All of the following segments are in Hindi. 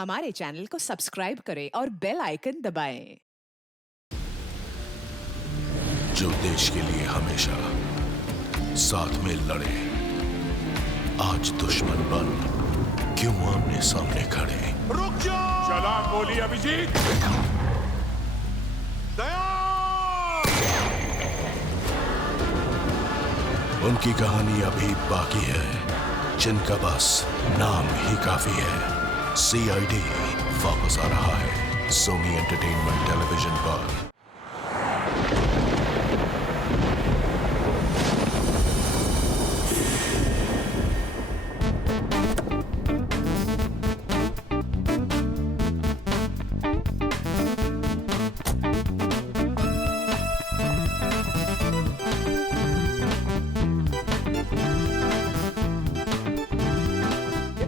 हमारे चैनल को सब्सक्राइब करें और बेल आइकन दबाएं। जो देश के लिए हमेशा साथ में लड़े, आज दुश्मन बन क्यों आमने सामने खड़े। रुक जाओ! चला गोली अभिजीत! दया! उनकी कहानी अभी बाकी है, जिनका बस नाम ही काफी है। सीआईडी वापस आ रहा है सोनी एंटरटेनमेंट टेलीविजन पर।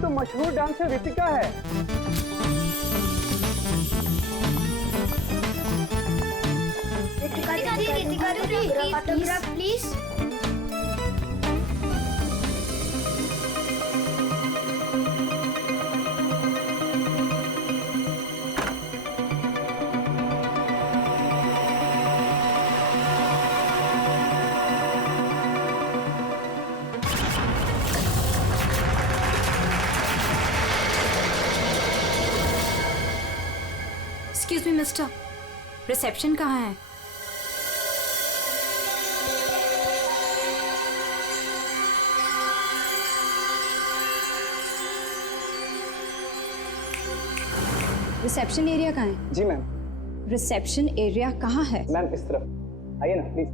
तो मशहूर डांसर रितिका है। Ritika autograph please. Excuse me mister, reception कहाँ है? रिसेप्शन एरिया कहाँ है? जी मैम। रिसेप्शन एरिया कहाँ है? मैम इस तरफ आइए ना प्लीज।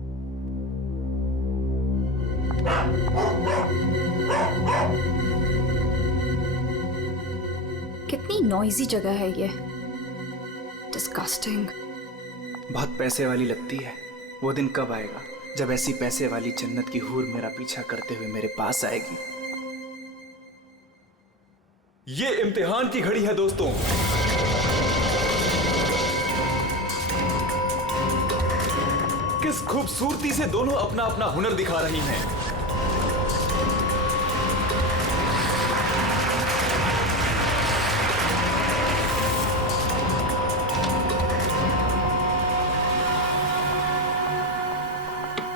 कितनी नॉइजी जगह है ये। डिस्गस्टिंग। बहुत पैसे वाली लगती है। वो दिन कब आएगा जब ऐसी पैसे वाली जन्नत की हूर मेरा पीछा करते हुए मेरे पास आएगी। ये इम्तिहान की घड़ी है दोस्तों। किस खूबसूरती से दोनों अपना अपना हुनर दिखा रही हैं।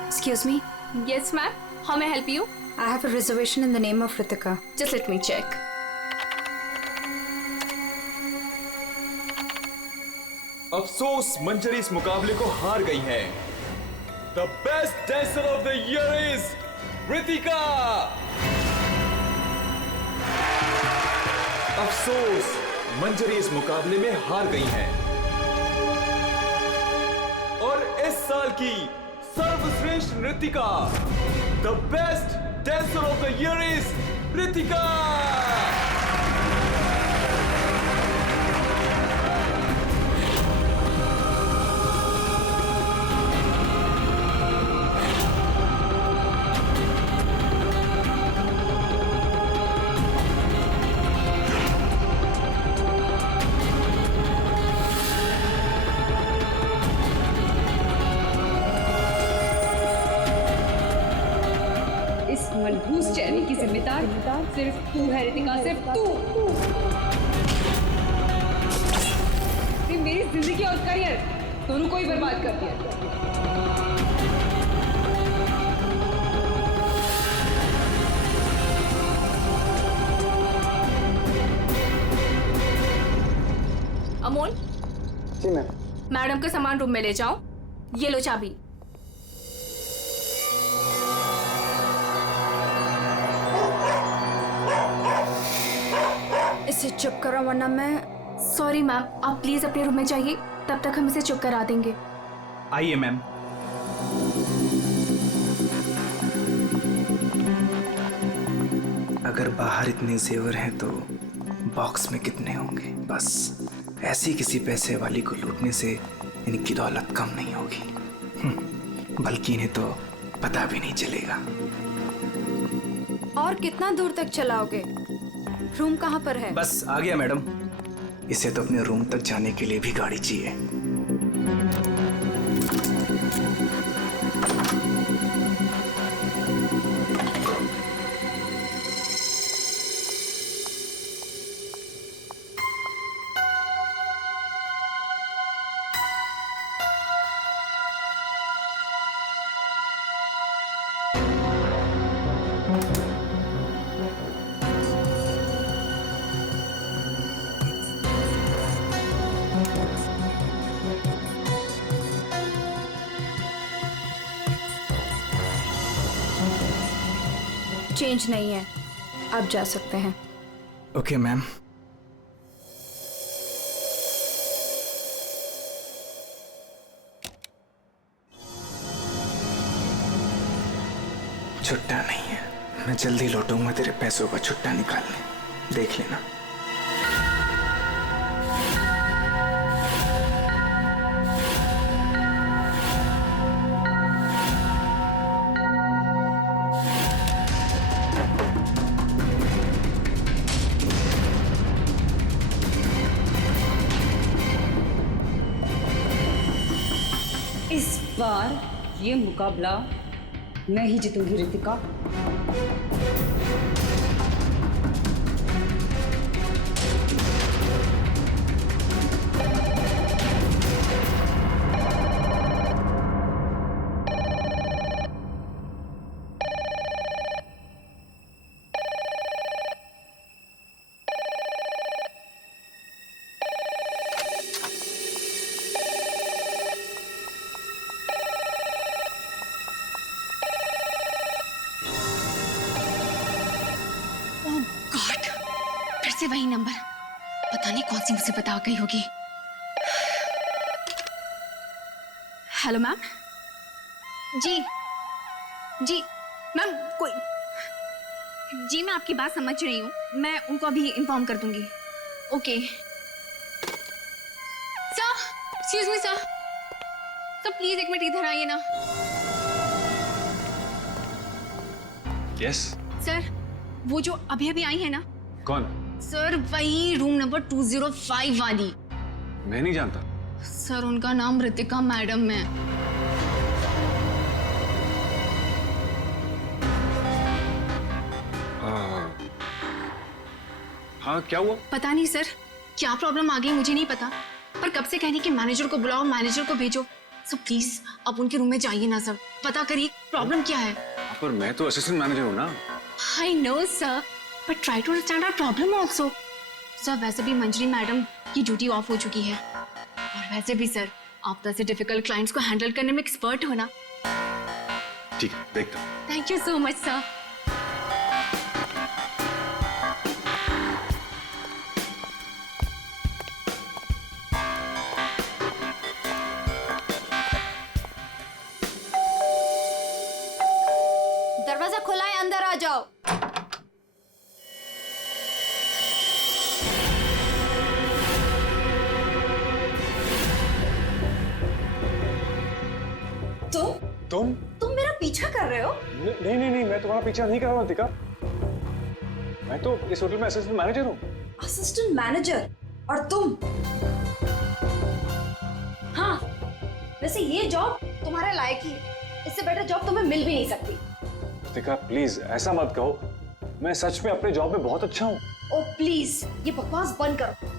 Excuse me. Yes, ma'am. How may I help you? I have a reservation in the name of Ritika. Just let me check. अफसोस मंजरी इस मुकाबले को हार गई है। The best dancer of the year is Ritika. अफसोस मंजरी इस मुकाबले में हार गई हैं। और इस साल की सर्वश्रेष्ठ नृत्यिका, the best dancer of the year is Ritika. मनहूस चेहरे की जिम्मेदार सिर्फ तू है रितिका, सिर्फ तू। मेरी जिंदगी और करियर दोनों को ही बर्बाद कर दिया। अमोल, जी मैम। मैडम का सामान रूम में ले जाओ। ये लो चाबी। इसे चुप करो वरना मैं। सॉरी मैम, आप प्लीज अपने रूम में जाइए, तब तक हम इसे चुप करा देंगे। आइए मैम। अगर बाहर इतने जेवर हैं तो बॉक्स में कितने होंगे। बस ऐसी किसी पैसे वाली को लूटने से इनकी दौलत कम नहीं होगी, बल्कि इन्हें तो पता भी नहीं चलेगा। और कितना दूर तक चलाओगे? रूम कहाँ पर है? बस आ गया मैडम। इसे तो अपने रूम तक जाने के लिए भी गाड़ी चाहिए। चेंज नहीं है, आप जा सकते हैं। Okay ma'am. छुट्टा नहीं है, मैं जल्दी लौटूंगा तेरे पैसों का छुट्टा निकालने, देख लेना। इस बार ये मुकाबला मैं ही जीतूंगी रितिका। से वही नंबर, पता नहीं कौन सी मुसीबत आ गई होगी। Hello ma'am. जी जी मैम, कोई जी, मैं आपकी बात समझ रही हूँ, मैं उनको अभी इन्फॉर्म कर दूंगी। Okay sir, excuse me sir, please एक मिनट इधर आइए ना। यस सर, वो जो अभी अभी आई है ना। कौन? सर वही रूम नंबर 205 वाली। मैं नहीं जानता सर, उनका नाम रितिका मैडम है। हाँ, क्या हुआ? पता नहीं सर, क्या प्रॉब्लम आ गई मुझे नहीं पता, पर कब से कहने कि मैनेजर को बुलाओ, मैनेजर को भेजो। सो प्लीज आप उनके रूम में जाइए ना सर, पता करिए प्रॉब्लम क्या है। पर मैं तो असिस्टेंट मैनेजर हूँ ना। I know sir, but try to understand our problem also. Sir वैसे भी मंजरी मैडम की ड्यूटी ऑफ हो चुकी है, और वैसे भी सर आप तो ऐसे डिफिकल्ट क्लाइंट्स को हैंडल करने में एक्सपर्ट हो ना। ठीक है, देखता हूँ। Thank you so much sir. दरवाजा खुला है, अंदर आ जाओ। तुम मेरा पीछा कर रहे हो? नहीं, मैं तुम्हारा पीछा नहीं कर रहा हूँ रितिका। मैं तो इस होटल में असिस्टेंट मैनेजर हूँ। Assistant manager? और तुम? हाँ, वैसे ये जॉब तुम्हारे लायक ही है, इससे बेटर जॉब तुम्हें मिल भी नहीं सकती। रितिका प्लीज ऐसा मत कहो, मैं सच में अपने जॉब में बहुत अच्छा हूँ। ओ प्लीज, ये बकवास बंद करो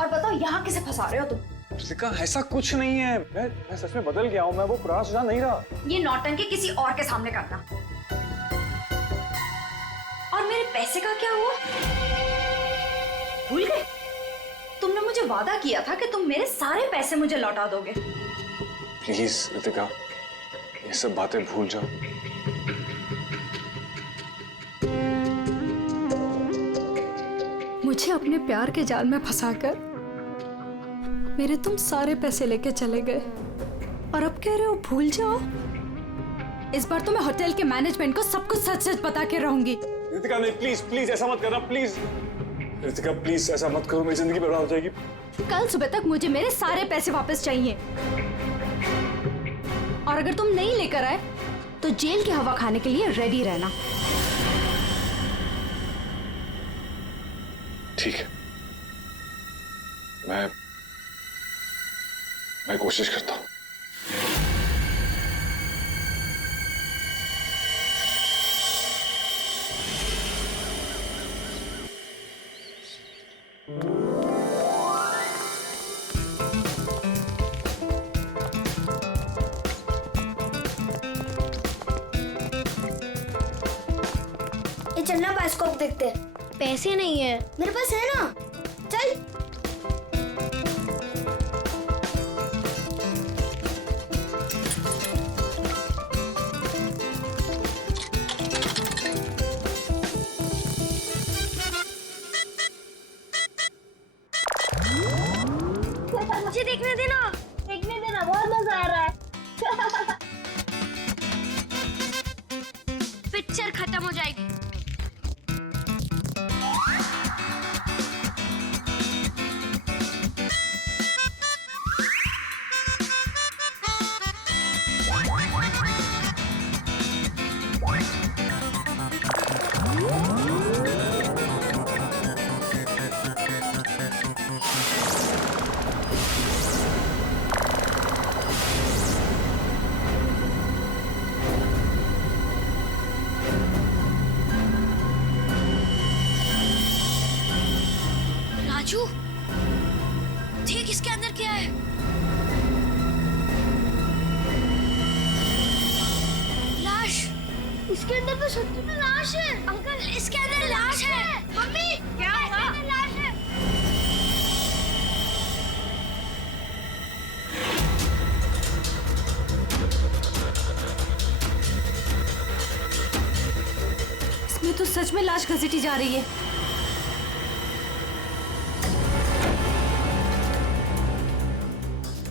और बताओ यहाँ किसे फंसा रहे हो तुम? रितिका ऐसा कुछ नहीं है, मैं सच में बदल गया हूँ, मैं वो पुराना सुजान नहीं रहा। ये नौटंकी किसी और के सामने करना। और मेरे पैसे का क्या हुआ? भूल गए? तुमने मुझे वादा किया था कि तुम मेरे सारे पैसे मुझे लौटा दोगे। प्लीज रितिका, ये सब बातें भूल जाओ। मुझे अपने प्यार के जाल में फंसाकर मेरे तुम सारे पैसे लेके चले गए, और अब कह रहे हो भूल जाओ। इस बार तो मैं होटल के मैनेजमेंट को सब कुछ सच सच बता के रहूंगी। रितिका नहीं, प्लीज ऐसा मत करना, प्लीज रितिका, प्लीज ऐसा मत करो, मेरी जिंदगी बर्बाद हो जाएगी। कल सुबह तक मुझे मेरे सारे पैसे वापस चाहिए, और अगर तुम नहीं लेकर आए तो जेल की हवा खाने के लिए रेडी रहना। ठीक है, मैं कोशिश करता हूँ। ये चलना बायोस्कोप देखते। पैसे नहीं है मेरे पास, है ना? चल। मुझे देखने देना, बहुत मजा आ रहा है। पिक्चर खत्म हो जाएगी। राजू, देख इसके अंदर क्या है। लाश। इसके अंदर तो सच्ची में लाश है। अंकल, इसके अंदर लाश है। मम्मी, क्या हुआ? लाश है। इसमें तो सच में लाश घसीटी जा रही है।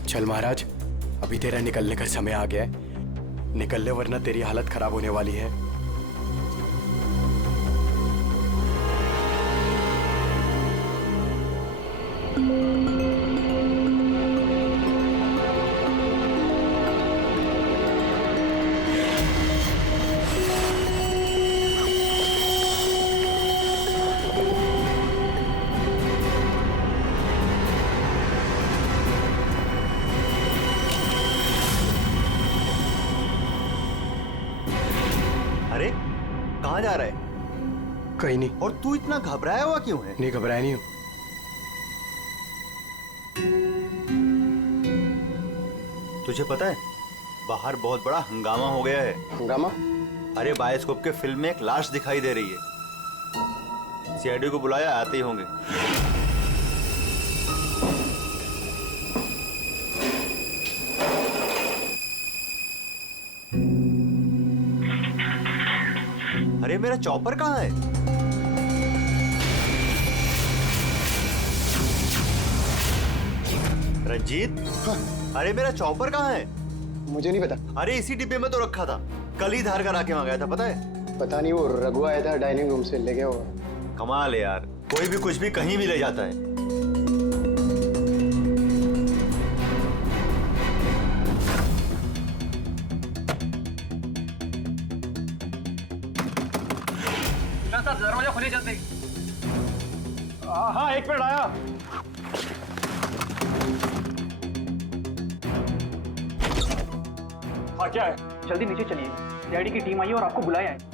चल महाराज, अभी तेरा निकलने का समय आ गया है। निकल ले वरना तेरी हालत खराब होने वाली है। अरे कहाँ जा रहा है? कहीं नहीं। और तू इतना घबराया हुआ क्यों है? नहीं, घबराया नहीं हूँ। तुझे पता है बाहर बहुत बड़ा हंगामा हो गया है। हंगामा? अरे बायोस्कोप के फिल्म में एक लाश दिखाई दे रही है। सीआईडी को बुलाया, आते ही होंगे। अरे मेरा चॉपर कहाँ है? रंजीत, अरे मेरा चॉपर कहाँ है? मुझे नहीं पता। अरे इसी डिब्बे में तो रखा था, कल ही धार कर आके मंगाया था, पता है? पता नहीं, वो रघु आया था डाइनिंग रूम से, ले गया होगा। कमाल है यार, कोई भी कुछ भी कहीं भी ले जाता है। दरवाजा खुले जल्दी। हाँ, एक मिनट आया। हाँ क्या है? जल्दी नीचे चलिए, सीआईडी की टीम आई है और आपको बुलाया है।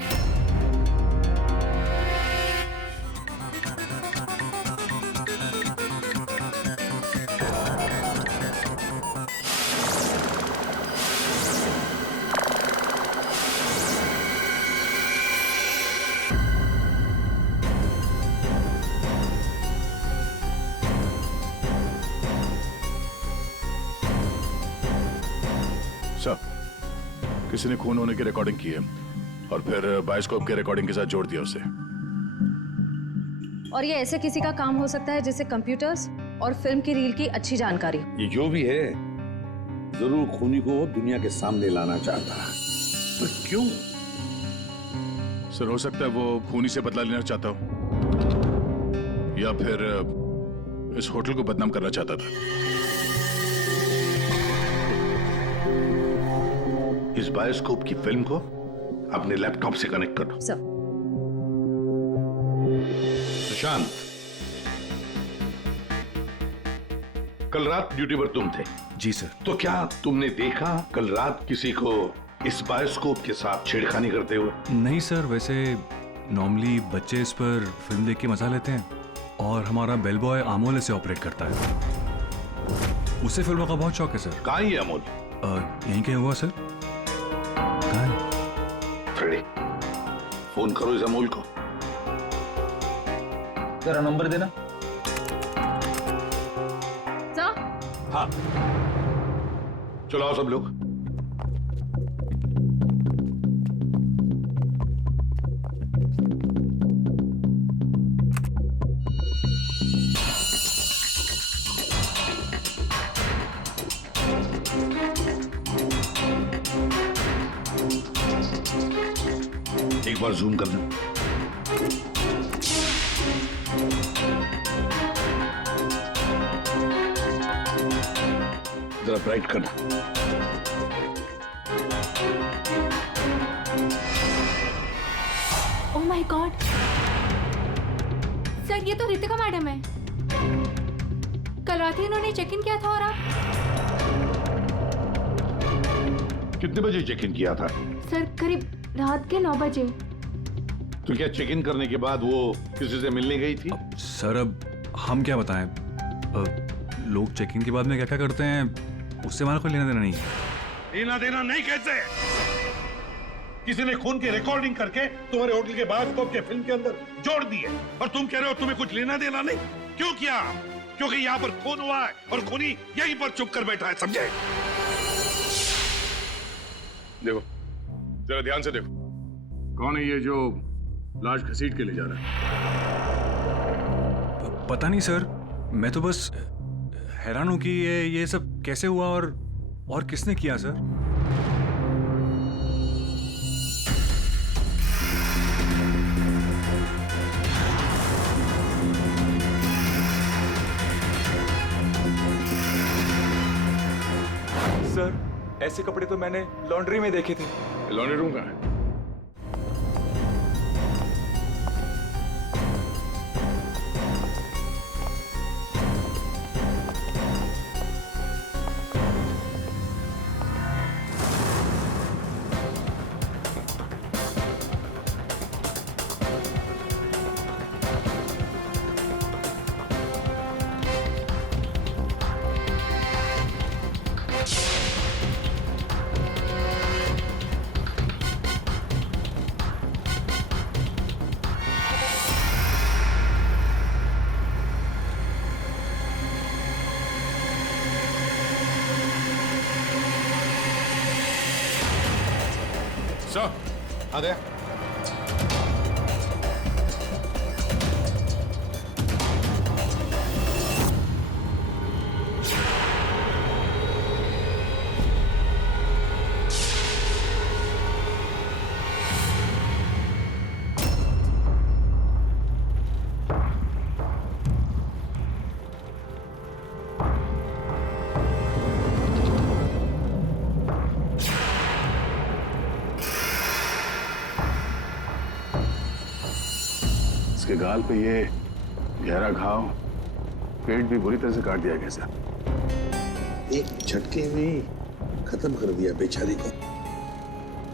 किसी ने खून होने की रिकॉर्डिंग की है और फिर बायोस्कोप के रिकॉर्डिंग के साथ जोड़ दिया उसे। और ये ऐसे किसी का काम हो सकता है जिसे कंप्यूटर्स और फिल्म की रील की अच्छी जानकारी। ये जो भी है जरूर खूनी को दुनिया के सामने लाना चाहता है, पर क्यों? सर, हो सकता है वो खूनी से बदला लेना चाहता हो या फिर इस होटल को बदनाम करना चाहता था। इस बायोस्कोप की फिल्म को अपने लैपटॉप से कनेक्ट करो। सर। सुशांत, कल रात ड्यूटी पर तुम थे? जी सर। तो क्या तुमने देखा कल रात किसी को इस बायोस्कोप के साथ छेड़खानी करते हुए? नहीं सर, वैसे नॉर्मली बच्चे इस पर फिल्म देख के मजा लेते हैं और हमारा बेल बॉय अमोल इसे ऑपरेट करता है। उसे फिल्मों का बहुत शौक है सर। कहाँ है अमोल? यहीं कहीं हुआ सर। फ्रेडी, फोन करो इस अमोल को। जरा नंबर देना। सर? हाँ, चलो आओ सब लोग। एक बार जूम कर लें। जरा ब्राइट करना। ओह माय गॉड सर, ये तो रितिका मैडम है। कल रात ही इन्होंने चेक इन किया था। और आप कितने बजे चेक इन किया था? सर करीब रात के 9 बजे। तो क्या चेक इन करने के बाद वो किसी से मिलने गई थी? सर अब हम क्या बताएं, लोग चेकिंग के बाद में क्या क्या करते हैं उससे हमारा कोई लेना देना नहीं है। लेना देना नहीं कैसे? किसी ने खून की रिकॉर्डिंग करके तुम्हारे होटल के बायोस्कोप के फिल्म के अंदर जोड़ दिए और तुम कह रहे हो तुम्हें कुछ लेना देना नहीं? क्यों किया? क्योंकि यहाँ पर खून हुआ है और खूनी यहीं पर चुप कर बैठा है, समझे? देखो, जरा ध्यान से देखो, कौन है ये जो लाश घसीट के ले जा रहा है? पता नहीं सर, मैं तो बस हैरान हूं कि ये सब कैसे हुआ और किसने किया सर। सर ऐसे कपड़े तो मैंने लॉन्ड्री में देखे थे। लॉन्ड्री रूम कहाँ है? आ गया। इसके गाल पे ये गहरा घाव, पेट भी बुरी तरह से काट दिया गया सर। एक झटके में खत्म कर दिया बेचारी को।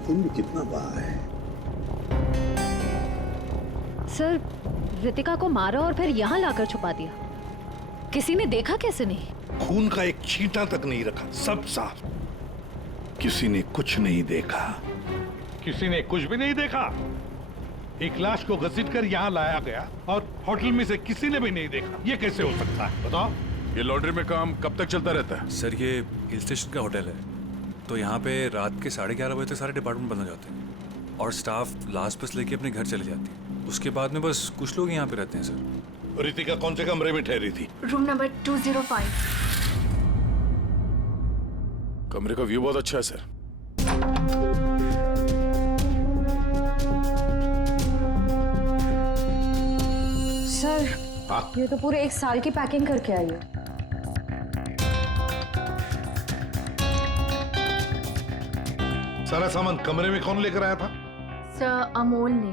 खून भी कितना बहा है। सर रितिका को मारा और फिर यहाँ लाकर छुपा दिया। किसी ने देखा कैसे नहीं? खून का एक छींटा तक नहीं रखा, सब साफ। किसी ने कुछ नहीं देखा। किसी ने कुछ भी नहीं देखा। एक लाश को घसीटकर यहाँ लाया गया और होटल में से किसी ने भी नहीं देखा। ये कैसे हो सकता है बताओ? ये लॉन्ड्री में काम कब तक चलता रहता है? सर ये हिल स्टेशन का होटल है, तो यहाँ पे रात के 11:30 बजे तक सारे डिपार्टमेंट बंद हो जाते हैं और स्टाफ लास्ट बस लेके अपने घर चले जाती है। उसके बाद में बस कुछ लोग यहाँ पे रहते हैं सर। रितिका कौन से कमरे में ठहरी थी? Room number 205। कमरे का व्यू बहुत अच्छा है सर। सर ये तो पूरे 1 साल की पैकिंग करके आई है। सारा सामान कमरे में कौन लेकर आया था? सर अमोल ने,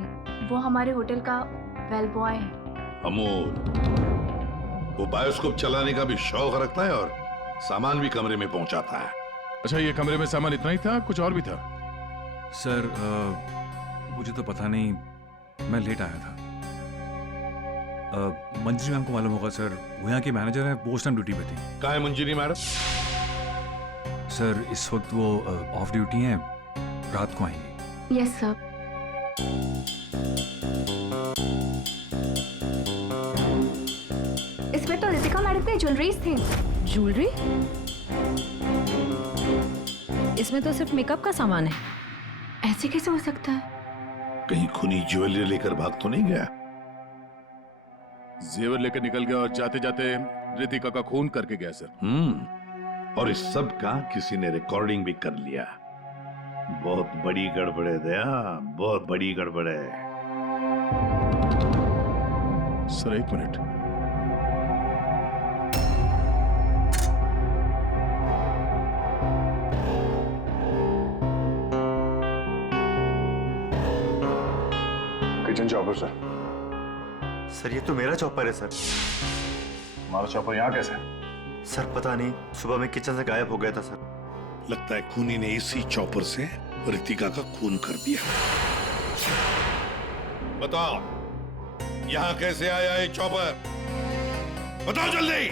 वो हमारे होटल का बेल बॉय है। अमोल, वो बायोस्कोप चलाने का भी शौक रखता है और सामान भी कमरे में पहुंचाता है। अच्छा ये कमरे में सामान इतना ही था, कुछ और भी था? सर मुझे तो पता नहीं, मैं लेट आया था। मंजरी मैम को मालूम होगा सर, वो यहाँ की मैनेजर है, वो उस टाइम ड्यूटी पे थी। कहाँ है मंजरी मैडम? सर इस वक्त वो ऑफ ड्यूटी हैं, रात को आएंगी। Yes sir. इसमें तो रितिका मैडम की ज्वेलरीज थी। ज्वेलरी? इसमें तो सिर्फ मेकअप का सामान है। ऐसे कैसे हो सकता है? कहीं खूनी ज्वेलरी लेकर भाग तो नहीं गया? जेवर लेकर निकल गया और जाते जाते रितिका का खून करके गया सर। और इस सब का किसी ने रिकॉर्डिंग भी कर लिया। बहुत बड़ी गड़बड़ है दया, बहुत बड़ी गड़बड़ है। सर एक minute. Kitchen chopper sir. Sir ये तो मेरा चॉपर है सर। हमारा चॉपर यहाँ कैसे है? सर पता नहीं, सुबह में किचन से गायब हो गया था सर। लगता है खूनी ने इसी चॉपर से रितिका का खून कर दिया। बताओ यहाँ कैसे आया ये चॉपर? बताओ जल्दी।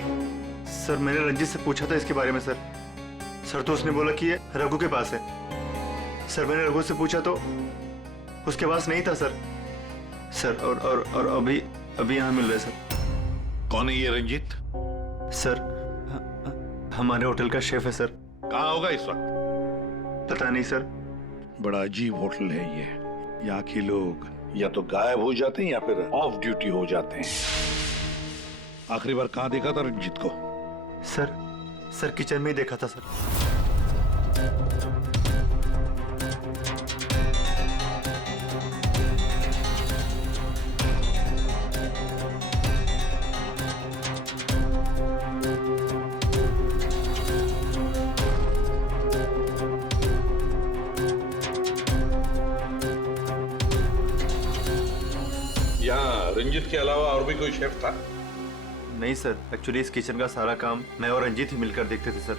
सर मैंने रंजीत से पूछा था इसके बारे में सर। सर तो उसने बोला कि ये रघु के पास है। सर मैंने रघु से पूछा तो उसके पास नहीं था सर। सर और अभी यहाँ मिल रहा है सर। कौन है ये रंजीत? सर हमारे होटल का शेफ है सर। कहाँ होगा इस वक्त? पता नहीं सर। बड़ा अजीब होटल है ये। यहाँ के लोग या तो गायब हो जाते हैं या फिर ऑफ ड्यूटी हो जाते हैं। आखिरी बार कहाँ देखा था रंजीत को? सर किचन में ही देखा था सर। यहाँ रंजीत के अलावा और भी कोई शेफ था? नहीं सर, एक्चुअली इस किचन का सारा काम मैं और रंजीत ही मिलकर देखते थे सर।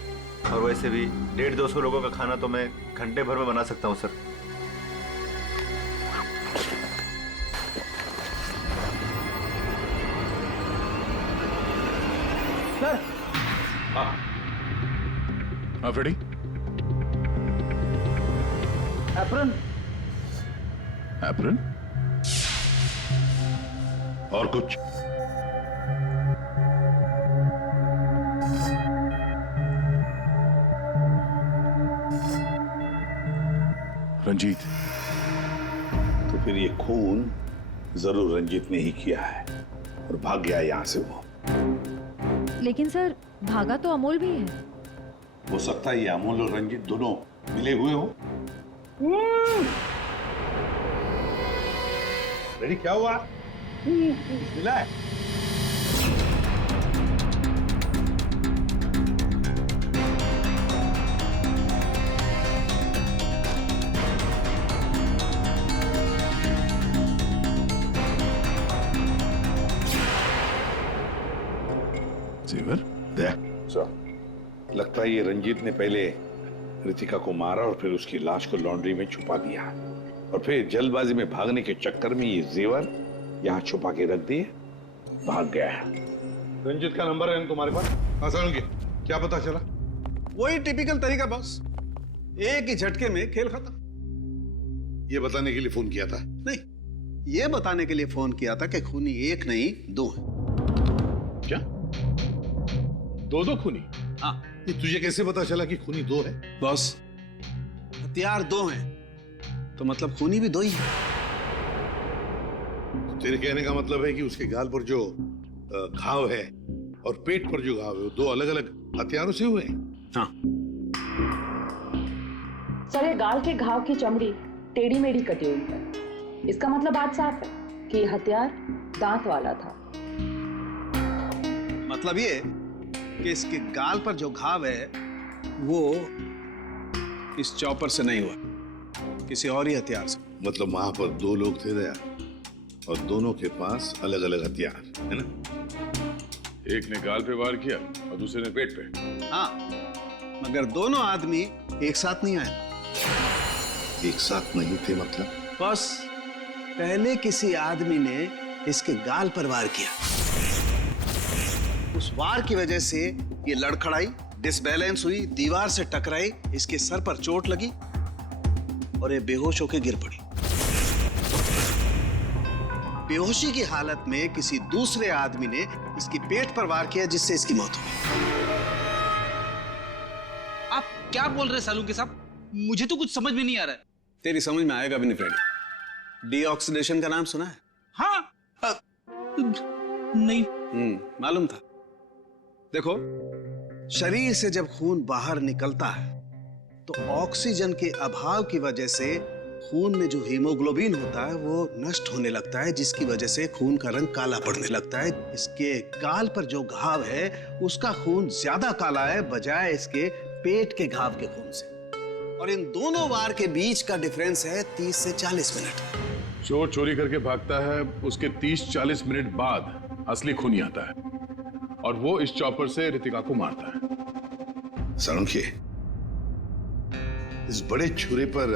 और वैसे भी 150-200 लोगों का खाना तो मैं घंटे भर में बना सकता हूँ सर। सर। हाँ फ्रेडी। एप्रन। एप्रन? और कुछ? रंजीत। तो फिर ये खून जरूर रंजीत ने ही किया है और भाग गया यहाँ से वो। लेकिन सर भागा तो अमोल भी है। हो सकता है ये अमोल और रंजीत दोनों मिले हुए हो। रेडी क्या हुआ? मिला है? जेवर? लगता है ये रंजीत ने पहले रितिका को मारा और फिर उसकी लाश को लॉन्ड्री में छुपा दिया और फिर जल्दबाजी में भागने के चक्कर में ये जेवर यहाँ छुपा के रख दिए, भाग गया है। रंजीत का नंबर है तुम्हारे पास? हाँ सर, क्या पता चला? वही टिपिकल तरीका बॉस, एक ही झटके में खेल खत्म। ये बताने के लिए फोन किया था? नहीं, ये बताने के लिए फोन किया था कि खूनी एक नहीं दो है। क्या? दो खूनी? हाँ। ये तुझे कैसे पता चला कि खूनी दो है? बॉस हथियार दो हैं तो मतलब खूनी भी दो ही है। तेरे कहने का मतलब है कि उसके गाल पर जो घाव है और पेट पर जो घाव है वो दो अलग अलग हथियारों से हुए? हाँ। सर ये गाल के घाव की चमड़ी टेढ़ी मेढ़ी कटी हुई है। इसका मतलब बात साफ है कि ये हथियार दांत वाला था। मतलब ये कि इसके गाल पर जो घाव है वो इस चॉपर से नहीं हुआ, किसी और ही हथियार से। मतलब वहां पर दो लोग थे दया और दोनों के पास अलग अलग हथियार है ना? एक ने गाल पे वार किया और दूसरे ने पेट पे। हाँ, मगर दोनों आदमी एक साथ नहीं आए। एक साथ नहीं थे मतलब? बस पहले किसी आदमी ने इसके गाल पर वार किया, उस वार की वजह से ये लड़खड़ाई, डिसबैलेंस हुई, दीवार से टकराई, इसके सर पर चोट लगी और ये बेहोश होकर गिर पड़ी। बेहोशी की हालत में किसी दूसरे आदमी ने इसके पेट पर वार किया जिससे इसकी मौत हो गई। आप क्या बोल रहे हैं सालुंके साहब? मुझे तो कुछ समझ में नहीं आ रहा है। तेरी समझ में आएगा भी नहीं फ्रेडी। डीऑक्सीडेशन का नाम सुना है? हाँ। नहीं। मालूम था। देखो, शरीर से जब खून बाहर निकलता है तो ऑक्सीजन के अभाव की वजह से खून में जो हीमोग्लोबिन होता है वो नष्ट होने लगता है, जिसकी वजह से खून का रंग काला पड़ने लगता है। इसके गाल पर जो घाव है उसका खून ज्यादा काला है बजाय इसके पेट के घाव के खून से, और इन दोनों वार के बीच का डिफरेंस है 30 से 40 मिनट। चोर चोरी करके भागता है, उसके 30-40 मिनट बाद असली खूनी आता है और वो इस चॉपर से रितिका को मारता है। सालुंखे, इस बड़े छुरे पर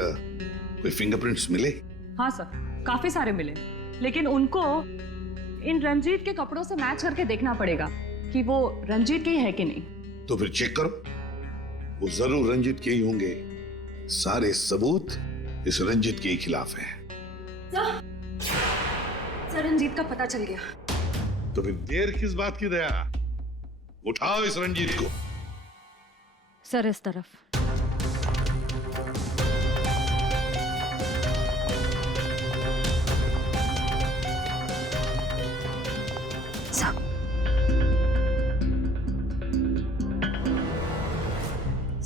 कोई फिंगरप्रिंट्स मिले? हाँ सर, काफी सारे मिले, लेकिन उनको इन रंजीत के कपड़ों से मैच करके देखना पड़ेगा कि वो रंजीत के ही है कि नहीं। तो फिर चेक करो, वो जरूर रंजीत के ही होंगे। सारे सबूत इस रंजीत के ही खिलाफ हैं। सर रंजीत का पता चल गया। तो फिर देर किस बात की दया, उठाओ इस रंजीत को। सर इस तरफ।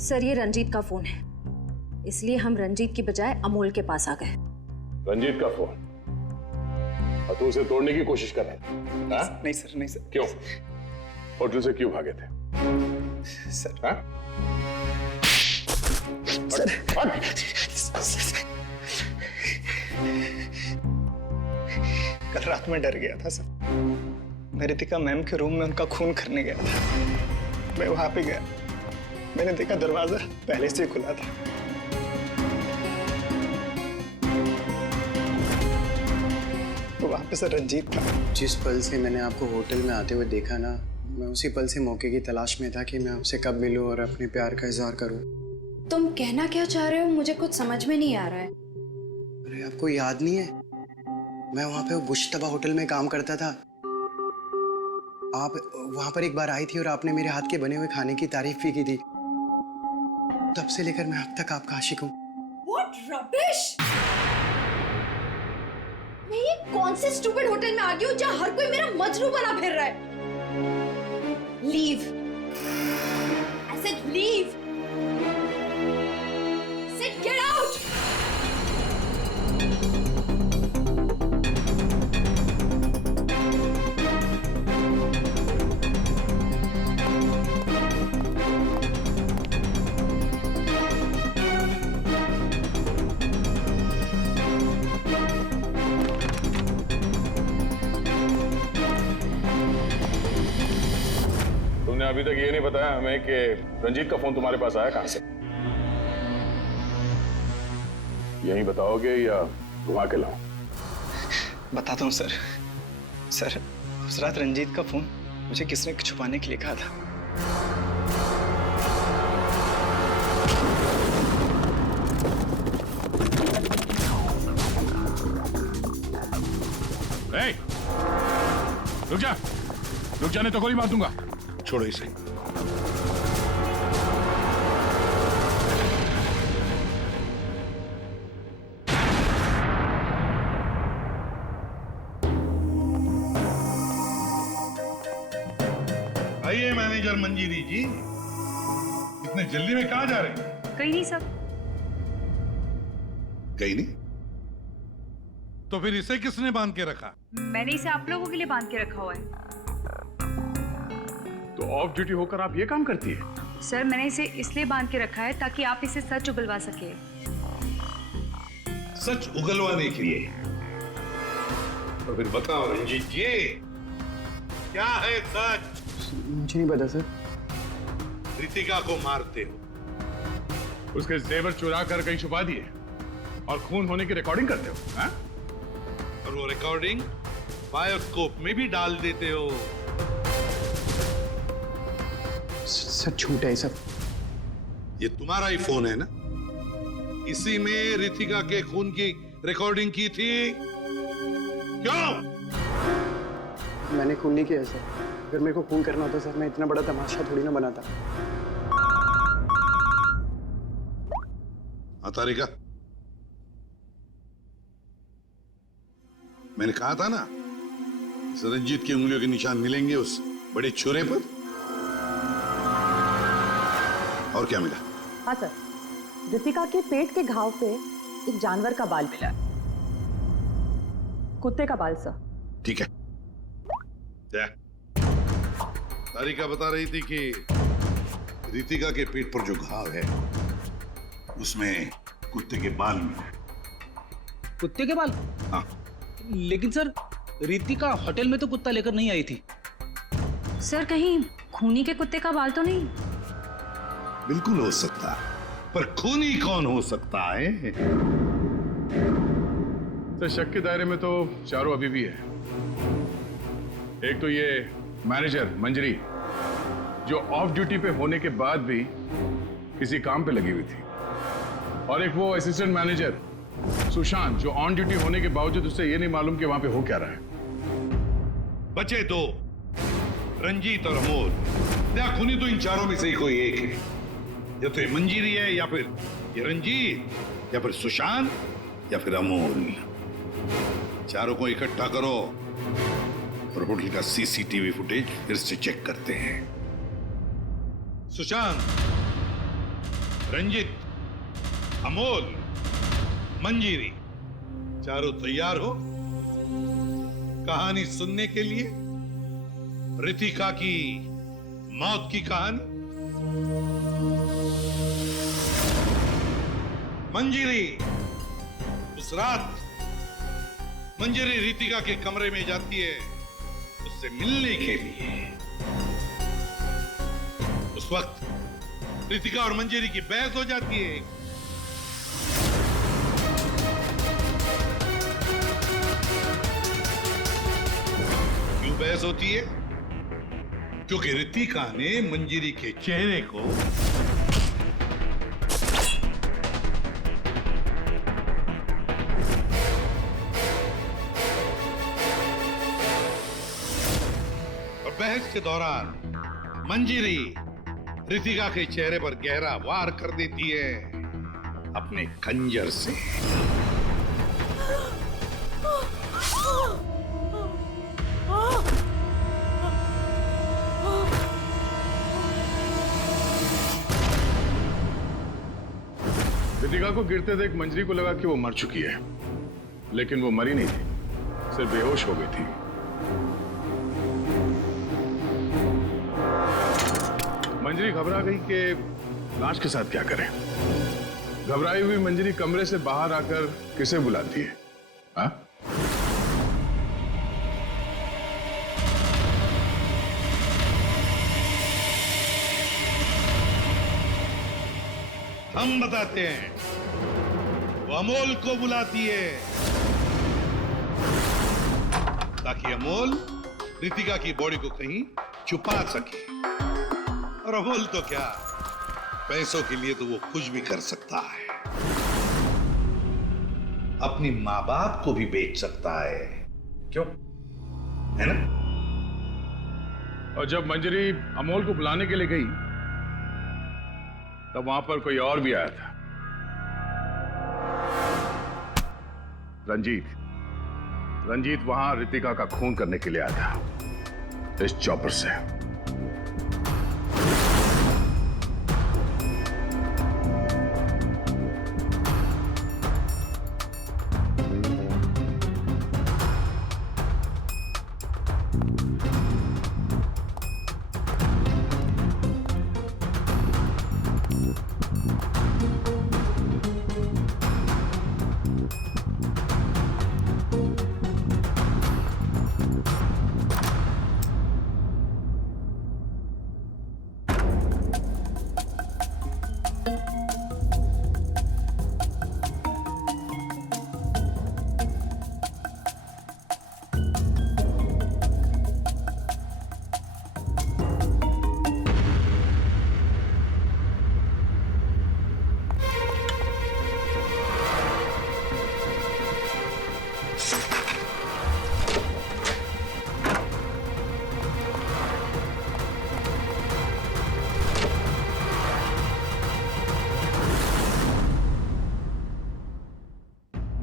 सर ये रंजीत का फोन है, इसलिए हम रंजीत की बजाय अमोल के पास आ गए। रंजीत का फोन, और तू उसे तोड़ने की कोशिश कर रहा था? नहीं सर, नहीं सर। क्यों? होटल से क्यों भागे थे? सर, हाँ? कल रात में डर गया था सर। मैं रितिका मैम के रूम में उनका खून करने गया था। मैं वहां पे गया, मैंने देखा दरवाजा पहले से खुला था। तो वहां पे सर रंजीत था। जिस पल से मैंने आपको होटल में आते हुए देखा ना, मैं उसी पल से मौके की तलाश में था कि मैं आपसे कब मिलूं और अपने प्यार का इजहार करूं। तुम कहना क्या चाह रहे हो, मुझे कुछ समझ में नहीं आ रहा है। अरे आपको याद नहीं है, मैं वहां पे बुश्तबा होटल में काम करता था। आप वहां पर एक बार आई थी और आपने मेरे हाथ के बने हुए खाने की तारीफ भी की थी। तब से लेकर मैं अब तक आपका आशिक हूँ। What rubbish! मैं ये कौन से स्टूपिड होटल में आ गई हूँ जहाँ हर कोई मेरा मजनू बना फिर रहा है? Leave! I said leave! Said get out! तुमने अभी तक ये नहीं बताया हमें कि रंजीत का फोन तुम्हारे पास आया कहां से? यही बताओगे या घुमा के लाऊं? बताता हूँ सर। सर उस रात रंजीत का फोन मुझे किसने छुपाने के लिए कहा था। ए, रुक जा, रुक जाने तो गोली मार दूंगा। छोड़ो इसे। आइए मैनेजर मंजीरी जी, इतने जल्दी में कहाँ जा रहे हैं? कहीं नहीं सब। कहीं नहीं? तो फिर इसे किसने बांध के रखा? मैंने इसे आप लोगों के लिए बांध के रखा हुआ है। तो ऑफ ड्यूटी होकर आप ये काम करती है? सर मैंने इसे इसलिए बांध के रखा है ताकि आप इसे सच उगलवा सके। सच उगलवाने के लिए? तो फिर बताओ रंजीत जी, क्या है सच? मुझे नहीं पता सर। रितिका को मारते हो, उसके जेवर चुरा कर कहीं छुपा दिए और खून होने की रिकॉर्डिंग करते हो, हाँ? और वो रिकॉर्डिंग बायोस्कोप में भी डाल देते हो। सर झूठ है सब। ये तुम्हारा ही फोन है ना? इसी में रितिका के खून की रिकॉर्डिंग की थी। क्यों? मैंने खून नहीं किया सर। अगर मेरे को खून करना होता सर, मैं इतना बड़ा तमाशा थोड़ी ना बनाता। तारिका, मैंने कहा था ना, इस रंजीत की उंगलियों के निशान मिलेंगे उस बड़े छुरे पर। और क्या मिला? हाँ सर, रितिका के पेट के घाव पे एक जानवर का बाल मिला, कुत्ते का बाल सर। ठीक है। क्या तारिका बता रही थी कि रितिका के पेट पर जो घाव है उसमें कुत्ते के बाल मिले। कुत्ते के बाल? हाँ। लेकिन सर रितिका होटल में तो कुत्ता लेकर नहीं आई थी। सर कहीं खूनी के कुत्ते का बाल तो नहीं? बिल्कुल हो सकता है, पर खूनी कौन हो सकता है? तो शक के दायरे में तो चारों अभी भी है। एक तो ये मैनेजर मंजरी जो ऑफ ड्यूटी पे होने के बाद भी किसी काम पे लगी हुई थी, और एक वो असिस्टेंट मैनेजर सुशांत जो ऑन ड्यूटी होने के बावजूद उसे ये नहीं मालूम कि वहां पे हो क्या रहा है। बचे दो, रंजीत और अमोल। क्या खूनी तो इन चारों में से ही कोई एक है। या तो ये मंजीरी है, या फिर ये रंजीत, या फिर सुशांत, या फिर अमोल। चारों को इकट्ठा करो और होटल का सीसीटीवी फुटेज फिर से चेक करते हैं। सुशांत, रंजीत, अमोल, मंजीरी, चारों तैयार हो कहानी सुनने के लिए? रितिका की मौत की कहानी। मंजीरी, उस रात मंजीरी रितिका के कमरे में जाती है उससे मिलने के लिए। उस वक्त रितिका और मंजीरी की बहस हो जाती है। क्यों बहस होती है? क्योंकि रितिका ने मंजीरी के चेहरे को बहस के दौरान मंजीरी रितिका के चेहरे पर गहरा वार कर देती है अपने खंजर से। रितिका को गिरते देख मंजरी को लगा कि वो मर चुकी है, लेकिन वो मरी नहीं थी, सिर्फ बेहोश हो गई थी। मंजरी घबरा गई कि लाश के साथ क्या करें। घबराई हुई मंजरी कमरे से बाहर आकर किसे बुलाती है? हाँ? हम बताते हैं। वो अमोल को बुलाती है ताकि अमोल रितिका की बॉडी को कहीं छुपा सके। और अमोल तो क्या, पैसों के लिए तो वो कुछ भी कर सकता है। अपनी माँ बाप को भी बेच सकता है, क्यों? है ना? और जब मंजरी अमोल को बुलाने के लिए गई तब वहां पर कोई और भी आया था। रंजीत वहां रितिका का खून करने के लिए आया था इस चॉपर से।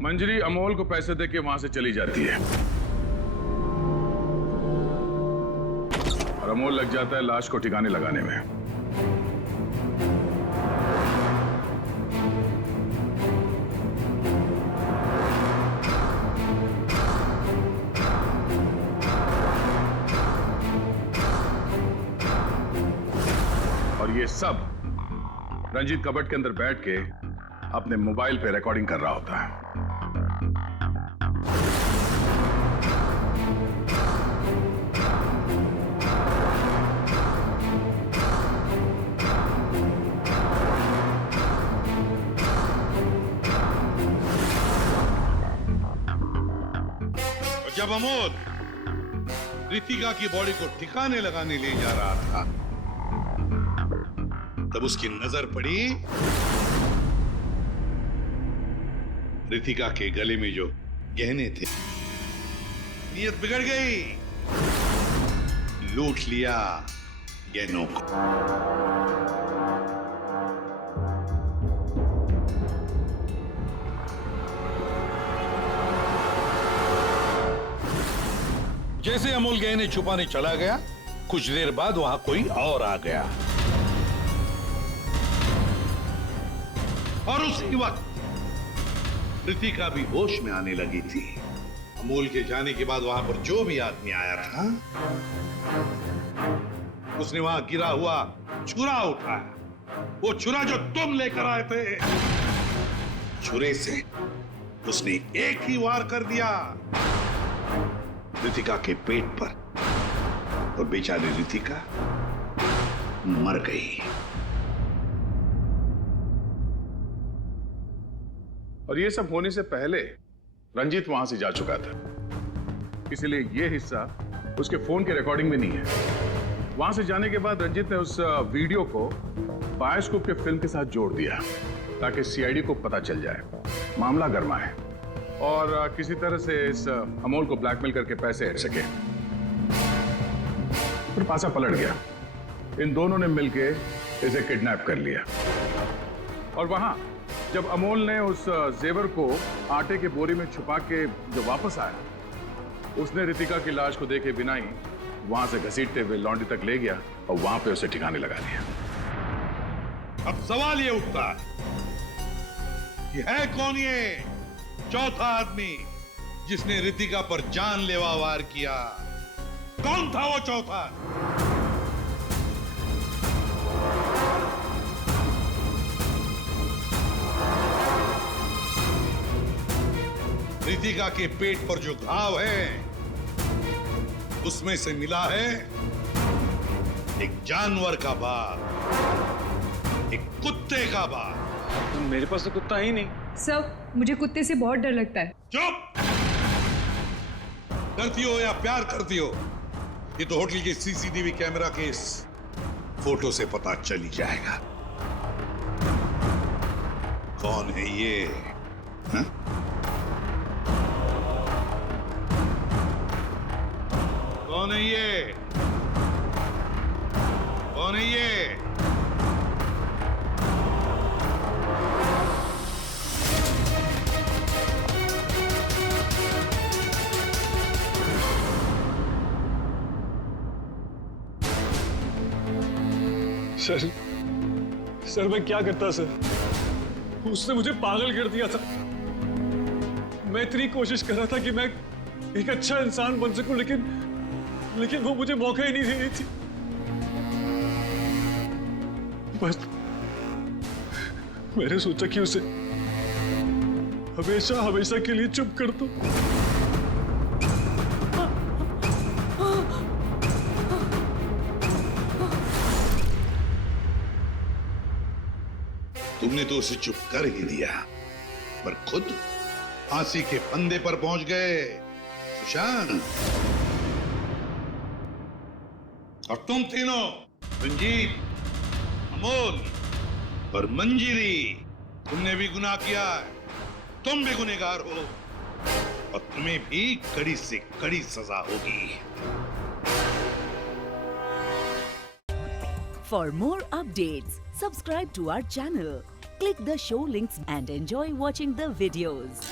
मंजरी अमोल को पैसे देके वहां से चली जाती है और अमोल लग जाता है लाश को ठिकाने लगाने में। और ये सब रंजीत कबट के अंदर बैठ के अपने मोबाइल पे रिकॉर्डिंग कर रहा होता है। जब अमोल रितिका की बॉडी को ठिकाने लगाने ले जा रहा था, तब उसकी नजर पड़ी रितिका के गले में जो गहने थे। नीयत बिगड़ गई, लूट लिया गहनों को। जैसे अमोल गहने छुपाने चला गया, कुछ देर बाद वहां कोई और आ गया और उसी वक्त रितिका भी होश में आने लगी थी। अमोल के जाने के बाद वहां पर जो भी आदमी आया था, उसने वहां गिरा हुआ छुरा उठाया। वो छुरा जो तुम लेकर आए थे, छुरे से उसने एक ही वार कर दिया रितिका के पेट पर, और बेचारी रितिका मर गई। और ये सब होने से पहले रंजीत वहां से जा चुका था, इसलिए ये हिस्सा उसके फोन के रिकॉर्डिंग में नहीं है। वहां से जाने के बाद रंजीत ने उस वीडियो को बायोस्कोप के फिल्म के साथ जोड़ दिया ताकि सीआईडी को पता चल जाए, मामला गर्मा है और किसी तरह से इस अमोल को ब्लैकमेल करके पैसे हट सके। फिर पासा पलट गया, इन दोनों ने मिलके इसे किडनैप कर लिया। और वहां जब अमोल ने उस जेवर को आटे के बोरी में छुपा के जो वापस आया, उसने रितिका की लाश को देखे बिना ही वहां से घसीटते हुए लॉन्ड्री तक ले गया और वहां पे उसे ठिकाने लगा दिया। अब सवाल ये उठता है कि है कौन ये चौथा आदमी जिसने रितिका पर जानलेवा वार किया? कौन था वो चौथा? रितिका के पेट पर जो घाव है, उसमें से मिला है एक जानवर का बाल, एक कुत्ते का बाल। तो मेरे पास तो कुत्ता ही नहीं। सर, मुझे कुत्ते से बहुत डर लगता है। चुप! डरती हो या प्यार करती हो, ये तो होटल के सीसीटीवी कैमरा के इस फोटो से पता चल ही जाएगा कौन है ये। हा? कौन है ये? कौन है ये? सर मैं क्या करता सर? उसने मुझे पागल कर दिया था। मैं इतनी कोशिश कर रहा था कि मैं एक अच्छा इंसान बन सकूं, लेकिन वो मुझे मौका ही नहीं दे रही थी। बस मैंने सोचा कि उसे हमेशा हमेशा के लिए चुप कर दो। तुमने तो उसे चुप कर ही दिया, पर खुद फांसी के फंदे पर पहुंच गए सुशांत। और तुम तीनों, रंजीत, अमोल और मंजिरी, तुमने भी गुनाह किया है। तुम भी गुनहगार हो और तुम्हें भी कड़ी से कड़ी सजा होगी। For more updates, subscribe to our channel, click the show links and enjoy watching the videos.